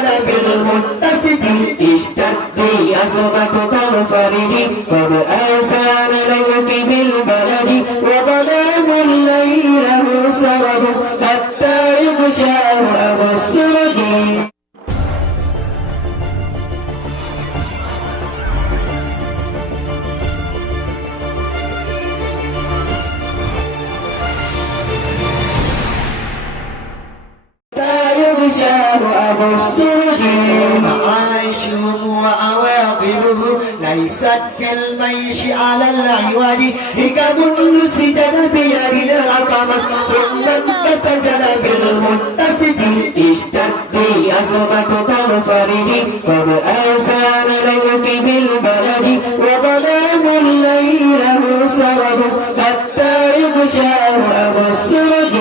جنب المتسج اشتد أزمة الفرج قد آسان ليلك بالبلد وظلام الليل له سرد حتى يغشاه أبو السرج أبو السرج معايشهم وأواقبه ليست كالميش على العواد هكم نسجت بيد الأقمر ثم انتسجن بالمتسج اشتد أزمة الفرج قد آسان ليلك بالبلد وظلام الليل له سرد حتى يغشاه أبو السرج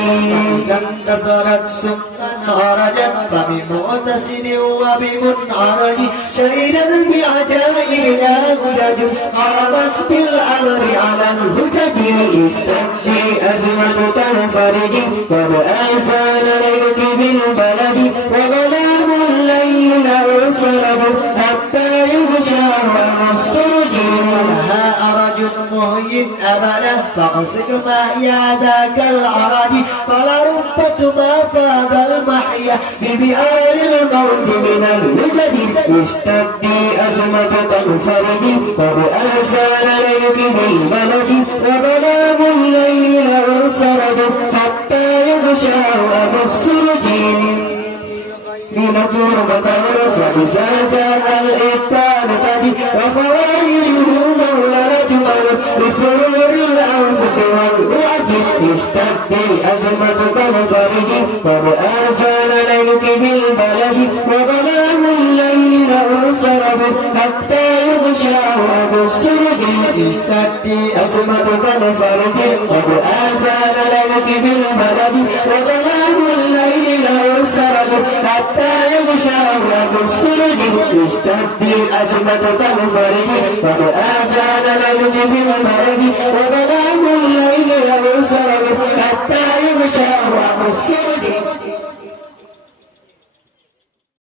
إذا انتصرت ثم انهرجت فبمعتسد وبمنعرج شهدا بعجائب لا هجج قامت بالأمر على الهجج اشتد أزمة الفرج قد آسان ليلك بالبلد وظلام الليل له سرد حتى يغشاه أبو السرج ولها أرج مهي أبدا فاقصد محيا ذاك العرج فلربة ما فاد المحيا ببئار الموت من الوجد اشتد أزمة الفرج قد آسان ليلك بالبلد وظلام الليل له سرد حتى يغشاه أبو السرج بمطلوبة فإذا كان الإبطال قد وفوائده مولى رجمل لسرور الأنفس والوعد اشتد أزمة الفرج قد آسان ليلك بالبلد وظلام الليل له سرد حتى يغشاه أبو السرج اشتد أزمة الفرج قد آسان ليلك بالبلد وظلام الليل له سرد حتى يغشاه أبو السرج اشتد أزمة الفرج قد آسان ليلك بالبلد